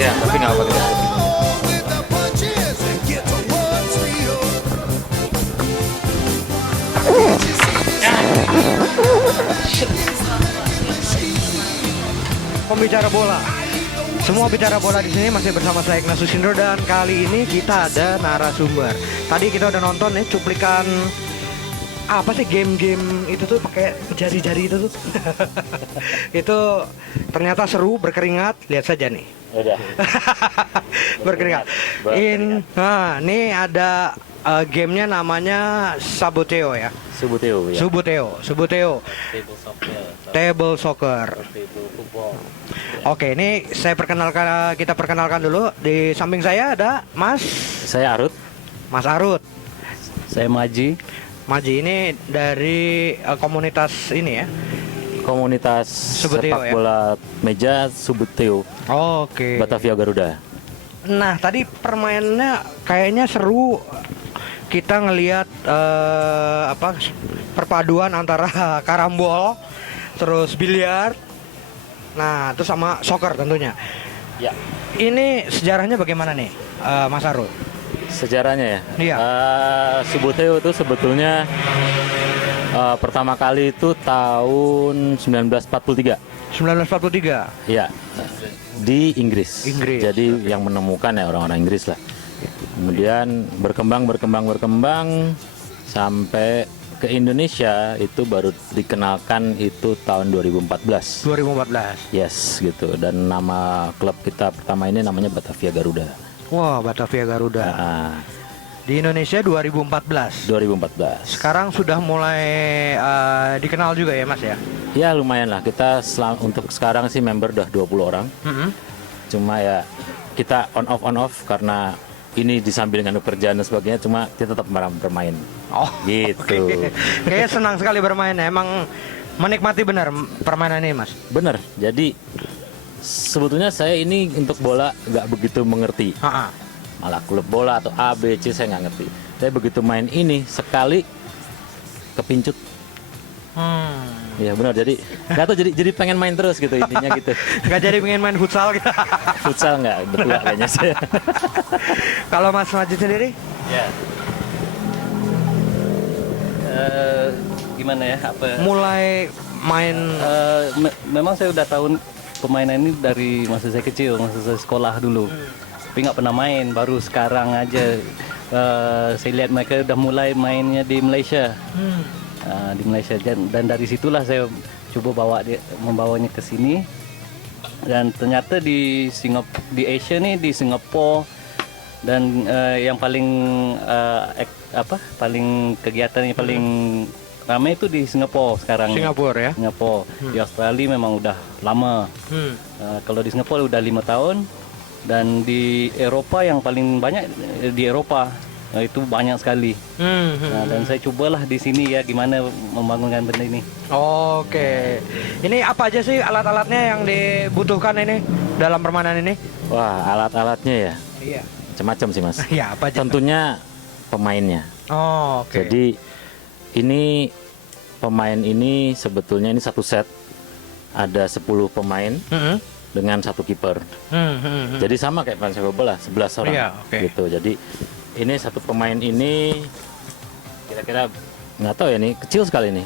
Iya, tapi nggak pakai dashboard. Pembicara bola. Semua bicara bola di sini masih bersama saya Ignatius Indro dan kali ini kita ada narasumber. Tadi kita udah nonton nih cuplikan apa sih game-game itu tuh pakai jari-jari itu tuh. Itu ternyata seru, berkeringat. Lihat saja nih. Udah. Berkeringat. Nah, nih ada gamenya namanya Subuteo ya. Subuteo ya. Subuteo. Table soccer. Oke, ini kita perkenalkan dulu. Di samping saya ada Saya Arut. Mas Arut. Saya Maji. Maji ini dari komunitas ini ya. Komunitas Subuteo, sepak ya? bola meja Subuteo. Oke. Batavia Garuda. Nah, tadi permainannya kayaknya seru. Kita ngelihat perpaduan antara karambol, terus biliar. Nah, itu sama soccer tentunya. Ya. Ini sejarahnya bagaimana nih, Mas Arul? Sejarahnya ya. Iya. Subuteo itu sebetulnya pertama kali itu tahun 1943. 1943. Ya. Di Inggris. Inggris. Jadi yang menemukan ya orang-orang Inggris lah. Kemudian berkembang sampai ke Indonesia itu baru dikenalkan itu tahun 2014. 2014. Yes, gitu. Dan nama klub kita pertama ini namanya Batavia Garuda. Wah, Batavia Garuda. Nah, Di Indonesia 2014. 2014. Sekarang sudah mulai dikenal juga ya, Mas ya? Ya lumayan lah. Kita untuk sekarang sih member udah 20 orang. Cuma ya kita on off karena ini disambil dengan pekerjaan dan sebagainya. Cuma kita tetap bermain. Oh, gitu. oke. Kayaknya senang sekali bermain ya. Emang menikmati benar permainan ini, Mas? Bener. Jadi sebetulnya saya ini untuk bola nggak begitu mengerti. Malah klub bola atau A, B, C saya nggak ngerti. Tapi begitu main ini sekali kepincut. Iya benar. Jadi nggak tahu jadi pengen main terus gitu intinya gitu. Nggak jadi pengen main futsal gitu. Futsal nggak betul kayaknya saya. Kalau Mas Majid sendiri? Ya. Gimana ya? Mulai main Memang saya udah tahu permainan ini dari masa saya kecil, masa saya sekolah dulu. Tapi nggak pernah main, baru sekarang aja saya lihat mereka udah mulai mainnya di Malaysia. Di Malaysia dan dari situlah saya coba membawanya ke sini. Dan ternyata di Asia nih, di Singapura dan yang paling paling kegiatan yang paling ramai itu di Singapura sekarang. Singapura ya? Singapura. Di Australia memang udah lama. Kalau di Singapura udah 5 tahun. Dan di Eropa yang paling banyak di Eropa itu banyak sekali. Dan saya cobalah di sini ya gimana membangunkan benda ini. Oke. Ini apa aja sih alat-alatnya yang dibutuhkan ini dalam permainan ini? Wah alat-alatnya ya. Iya. Macam-macam sih mas. Iya apa aja? Tentunya pemainnya. Oh, oke. Jadi ini pemain ini sebetulnya ini satu set ada 10 pemain dengan satu kiper. Jadi sama kayak main sepak bola 11 orang. Iya, oke. Gitu. Jadi ini satu pemain ini kira-kira nggak tahu ya ini kecil sekali nih.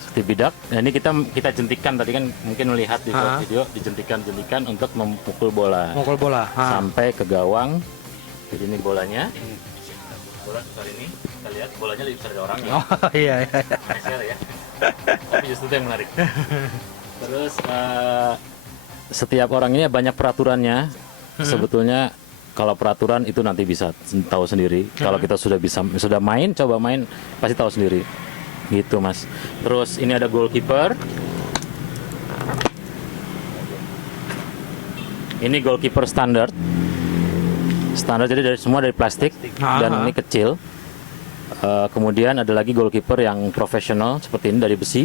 Seperti bidak. Nah ini kita jentikan tadi kan mungkin melihat di video dijentikan untuk memukul bola. Mukul bola. Sampai ke gawang. Jadi ini bolanya. Bola besar ini kita lihat bolanya lebih besar dari orang ya. Oh iya. Geser ya. Tapi justru itu yang menarik. Terus setiap orang ini banyak peraturannya. Sebetulnya kalau peraturan itu nanti bisa tahu sendiri. Kalau kita sudah main, coba main pasti tahu sendiri. Gitu mas. Terus ini ada goalkeeper. Ini goalkeeper standar. Jadi semua dari plastik dan ini kecil. Kemudian ada lagi goalkeeper yang profesional seperti ini dari besi.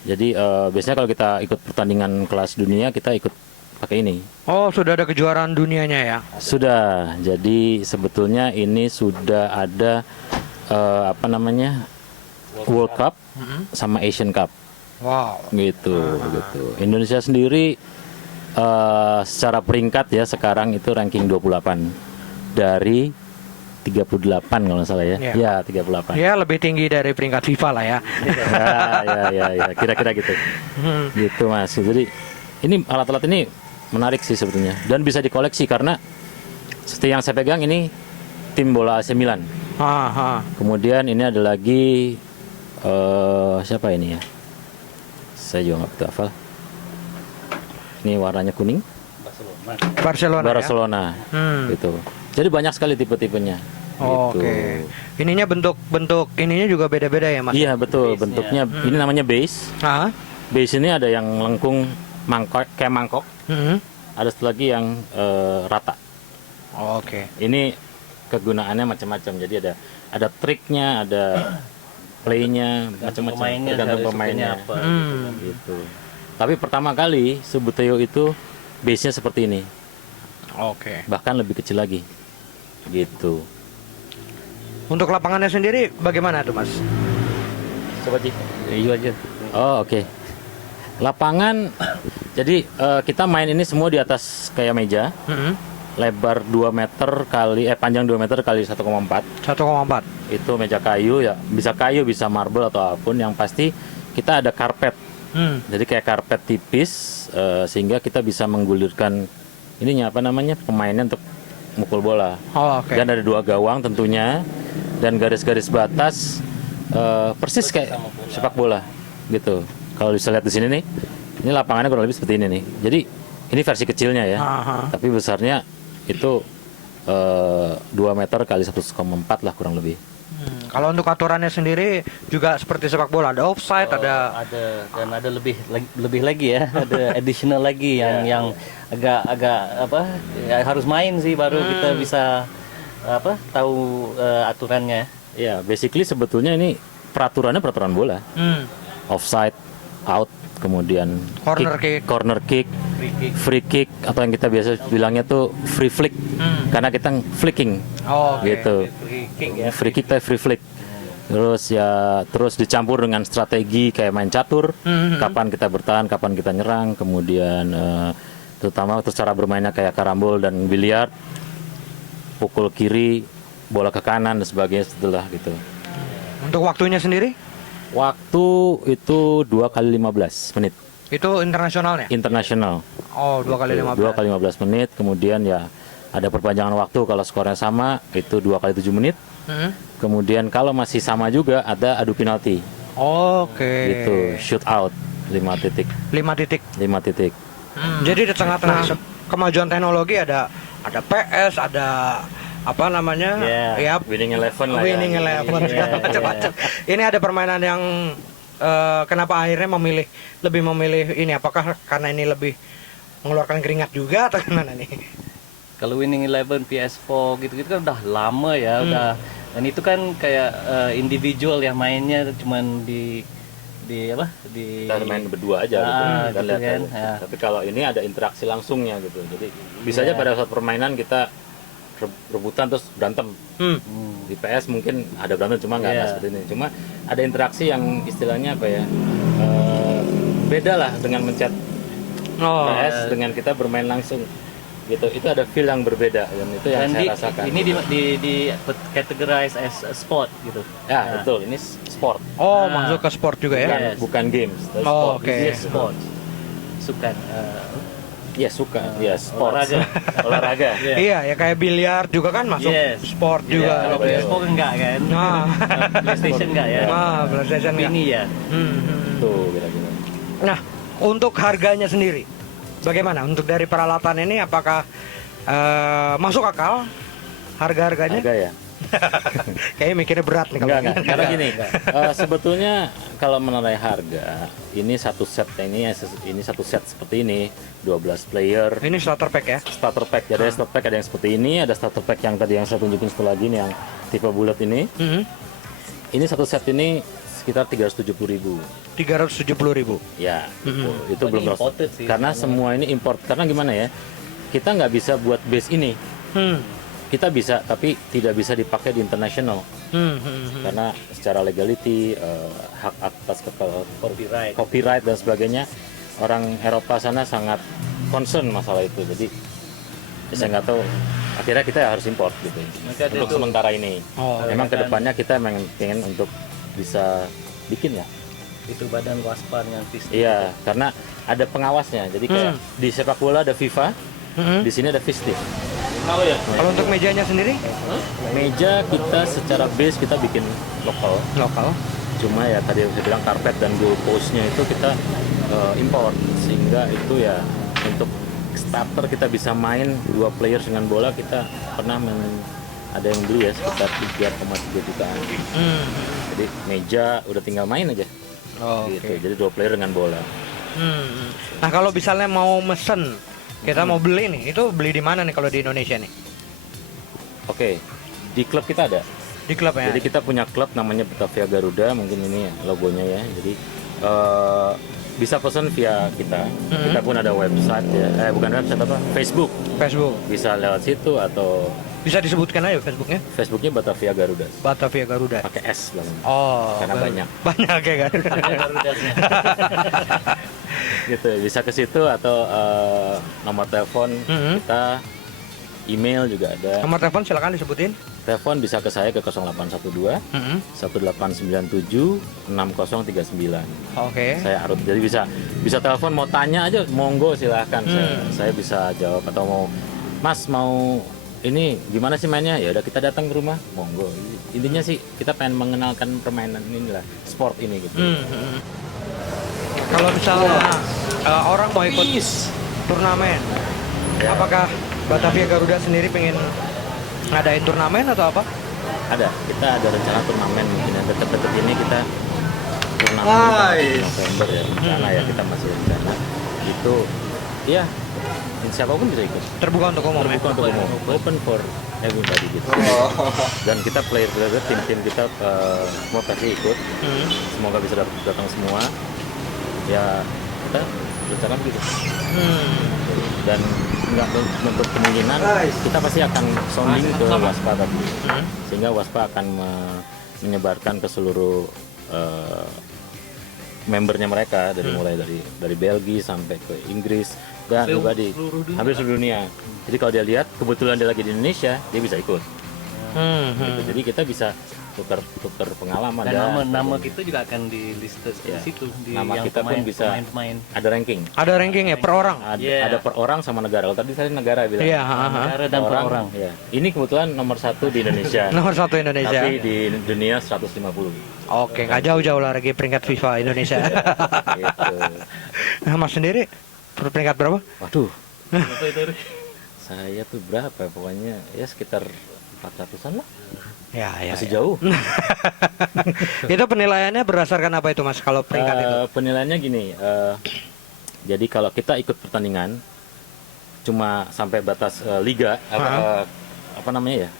Jadi biasanya kalau kita ikut pertandingan kelas dunia kita ikut pakai ini. Oh sudah ada kejuaraan dunianya ya? Sudah. Jadi sebetulnya ini sudah ada World Cup sama Asian Cup. Wow. gitu. Indonesia sendiri secara peringkat ya sekarang itu ranking 28 dari 38 kalau nggak salah ya. Iya. Ya 38. Ya lebih tinggi dari peringkat FIFA lah ya. Ya, kira-kira gitu. Gitu Mas. Jadi ini alat-alat ini menarik sih sebetulnya dan bisa dikoleksi karena seperti yang saya pegang ini tim bola AC Milan. Kemudian ini ada lagi siapa ini ya? Saya juga nggak betul hafal. Ini warnanya kuning. Barcelona. Gitu. Jadi banyak sekali tipe-tipenya. Oh, gitu. Oke. Ininya bentuk ininya juga beda-beda ya Mas? Iya betul. Bentuknya ini namanya base. Base ini ada yang lengkung kayak mangkok. Ada satu lagi yang rata. Oke. Ini kegunaannya macam-macam. Jadi ada triknya, ada playnya, macam-macam. Tergantung pemainnya. Apa, Gitu. Tapi pertama kali Subuteo itu base-nya seperti ini. Oke. Bahkan lebih kecil lagi. Gitu. Untuk lapangannya sendiri bagaimana tuh Mas? Coba Ji. Iya aja. Oh oke. Lapangan, jadi kita main ini semua di atas kayak meja. Lebar 2 meter kali panjang 2 meter kali 1,4. 1,4. Itu meja kayu ya, bisa kayu, bisa marble atau apapun. Yang pasti kita ada karpet. Jadi kayak karpet tipis sehingga kita bisa menggulirkan ininya apa namanya pemainnya untuk mukul bola. Oke. Dan ada 2 gawang tentunya dan garis-garis batas persis kayak sepak bola gitu. Kalau bisa lihat di sini nih, ini lapangannya kurang lebih seperti ini nih. Jadi ini versi kecilnya ya, tapi besarnya itu 2 meter kali 1,4 lah kurang lebih. Kalau untuk aturannya sendiri juga seperti sepak bola, ada offside, ada Dan ada lebih lagi ya, ada additional lagi yang agak apa ya, harus main sih baru kita bisa apa tahu aturannya. Ya, basically sebetulnya ini peraturan bola. Offside, out, kemudian corner kick, free kick atau yang kita biasa bilangnya tuh free flick. Karena kita flicking. Gitu. Free kick atau free flick. Terus dicampur dengan strategi kayak main catur, kapan kita bertahan, kapan kita nyerang, kemudian terutama terus cara bermainnya kayak karambol dan biliar, pukul kiri, bola ke kanan dan sebagainya setelah gitu. Untuk waktunya sendiri? Waktu itu 2 kali 15 menit. Itu internasionalnya? Internasional. Oh, 2 kali 15. 2 kali 15 menit, kemudian ya ada perpanjangan waktu kalau skornya sama itu 2 kali 7 menit. Kemudian kalau masih sama juga ada adu penalti. Oke. Gitu, shoot out 5 titik. 5 titik. 5 titik. Jadi di tengah-tengah kemajuan teknologi ada PS, ada apa namanya? Winning Eleven lah. Winning Eleven segala macam-macam. Ini ada permainan yang kenapa akhirnya lebih memilih ini? Apakah karena ini lebih mengeluarkan keringat juga atau gimana nih? Kalau Winning Eleven PS4 gitu-gitu kan udah lama ya, udah. Dan itu kan kayak individual ya mainnya cuman di Kita main berdua aja gitu, dan gitu lihat kan, aja. ya. Tapi kalau ini ada interaksi langsungnya gitu. Jadi bisa aja pada saat permainan kita rebutan terus berantem. Di PS mungkin ada berantem cuma nggak seperti ini. Cuma ada interaksi yang istilahnya apa ya? Beda lah dengan mencet PS dengan kita bermain langsung. Gitu. Itu ada feel yang berbeda dan itu yang saya rasakan. Ini di categorize as a sport gitu. Ya, betul. Ini sport. Oh, masuk ke sport juga ya? Bukan games. Tapi Oh, sport. oke. Ini sport. Sukan. Ya suka. Ya sport. Olahraga. Iya, ya kayak biliar juga kan masuk sport juga. Kalau PS4 enggak kan? PlayStation enggak ya? PlayStation enggak. Ini ya. Tuh kira-kira. Nah, untuk harganya sendiri, bagaimana? Untuk dari peralatan ini apakah masuk akal harga-harganya? Harga ya? Kayaknya mikirnya berat nih kalau Enggak. Karena gini, sebetulnya kalau menilai harga, ini satu set ini satu set seperti ini, 12 player. Ini starter pack ya? Starter pack. Jadi ada starter pack ada yang seperti ini, ada starter pack yang tadi yang saya tunjukin setelah lagi nih yang tipe bulat ini. Ini satu set ini sekitar 370.000. 370.000. Ya, itu Ini belum imported sih. karena semua ini import. Karena gimana ya? Kita nggak bisa buat base ini. kita bisa, tapi tidak bisa dipakai di internasional karena secara legality, hak atas copyright dan sebagainya, orang Eropa sana sangat concern masalah itu. Jadi saya nggak tahu, akhirnya kita harus import gitu untuk sementara ini. Memang kedepannya kita memang pengen untuk bisa bikin ya. Itu badan WASPA dengan FISTI. Iya, karena ada pengawasnya. Jadi kayak di sepak bola ada FIFA, di sini ada FISTI. Kalau untuk mejanya sendiri? Meja kita secara base kita bikin lokal. Cuma ya tadi saya bilang karpet dan goal postnya itu kita import, sehingga itu ya untuk starter kita bisa main 2 players dengan bola. Kita pernah ada yang beli ya sekitar 3,3 jutaan. Jadi meja udah tinggal main aja. Gitu. Jadi 2 player dengan bola. Nah kalau misalnya mau mesen, kita mau beli nih, itu beli di mana nih kalau di Indonesia nih? Oke, di klub kita ada. Di klub ya? Jadi kita punya klub namanya Batavia Garuda, mungkin ini ya logonya ya. Jadi bisa pesan via kita. Kita pun ada website ya, bukan website apa? Facebook. Bisa lewat situ atau Bisa disebutkan aja Facebooknya? Facebooknya Batavia Garuda. Batavia Garuda. Pakai S banget. Karena Garuda. Banyak ya Garuda. Gitu, bisa ke situ atau nomor telepon kita, email juga ada. Nomor telepon silakan disebutin. Telepon bisa ke saya ke 0812 1897 6039. Saya Arut. Jadi bisa telepon, mau tanya aja monggo silahkan. Saya bisa jawab, atau Mas mau ini gimana sih mainnya, ya udah kita datang ke rumah, monggo. Intinya sih kita pengen mengenalkan permainan inilah, sport ini gitu. Kalau misalnya orang mau ikut turnamen, apakah Batavia Garuda sendiri pengen ngadain turnamen atau apa? Kita ada rencana turnamen, mungkin yang deket-deket ini kita turnamen November ya, rencana ya, kita masih rencana itu ya. Siapapun bisa ikut. Terbuka untuk umum. Open for everybody gitu. Dan kita player tim kita semua pasti ikut. Semoga bisa datang semua. Ya kita rencana gitu. Dan nggak untuk kemungkinan kita pasti akan sounding ke WASPA tadi. Sehingga WASPA akan menyebarkan ke seluruh membernya mereka, mulai dari Belgia sampai ke Inggris dan juga di hampir seluruh dunia. Jadi kalau dia lihat kebetulan dia lagi di Indonesia, dia bisa ikut. Gitu. Jadi kita bisa tukar pengalaman, dan nama kita juga akan di list di situ, di nama yang kita pun bisa pemain. ada ranking. Ada ranking ya per orang. Ada per orang sama negara. Kalau tadi saya negara bilang. Negara dan per orang. Ya. Ini kebetulan nomor 1 di Indonesia. Nomor 1 Indonesia. Tapi di dunia 150. Oke, nggak jauh-jauh lah lagi peringkat FIFA Indonesia. Gitu. Nah, Mas sendiri peringkat berapa? Waduh. Saya tuh berapa? Pokoknya ya sekitar 400-an lah. Ya. Masih jauh. Itu penilaiannya berdasarkan apa itu Mas kalau peringkat itu? Penilaiannya gini, jadi kalau kita ikut pertandingan cuma sampai batas liga, apa namanya ya,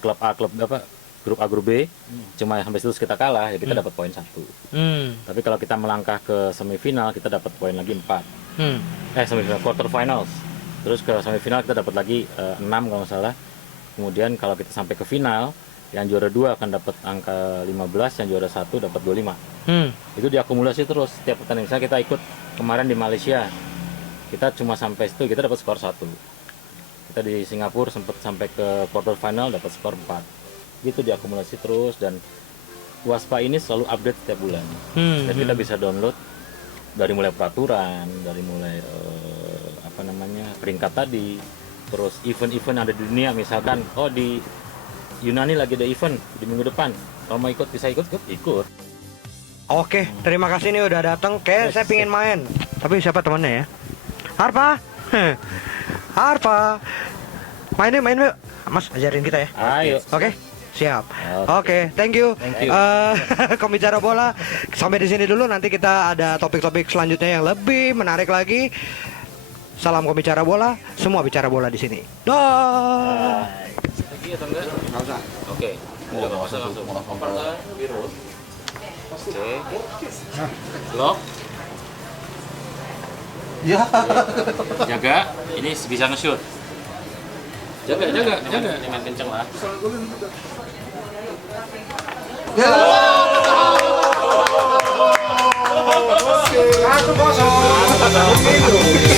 klub A, grup A, grup B, cuma sampai situ kita kalah, ya kita dapat poin 1. Tapi kalau kita melangkah ke semifinal, kita dapat poin lagi 4. Semifinal, quarter finals. Terus ke semifinal kita dapat lagi 6 kalau nggak salah. Kemudian kalau kita sampai ke final, yang juara 2 akan dapat angka 15, yang juara 1 dapat 25. Itu diakumulasi terus setiap pertandingan. Misalnya kita ikut kemarin di Malaysia, kita cuma sampai situ, kita dapat skor 1. Kita di Singapura sempat sampai ke quarter final, dapat skor 4. Gitu diakumulasi terus, dan WASPA ini selalu update setiap bulan. Dan kita bisa download dari mulai peraturan, dari mulai peringkat tadi, terus event-event ada di dunia, misalkan di Yunani lagi ada event di minggu depan, kalau mau ikut bisa ikut. Oke, terima kasih nih udah datang. Kayak saya pingin main, tapi siapa temannya ya? Harpa, main yuk. Mas ajarin kita ya. Ayo. Oke. Siap. Oke, thank you. Pembicara bola sampai di sini dulu. Nanti kita ada topik-topik selanjutnya yang lebih menarik lagi. Salam pembicara bola, semua bicara bola di sini. Dah. Lagi atau enggak? Enggak usah. Oke. Enggak usah langsung. Oper ke biru. Oke. Lock. Ya. Jaga. Ini bisa nge-shoot. Jaga. Jangan kenceng lah. Satu kosong.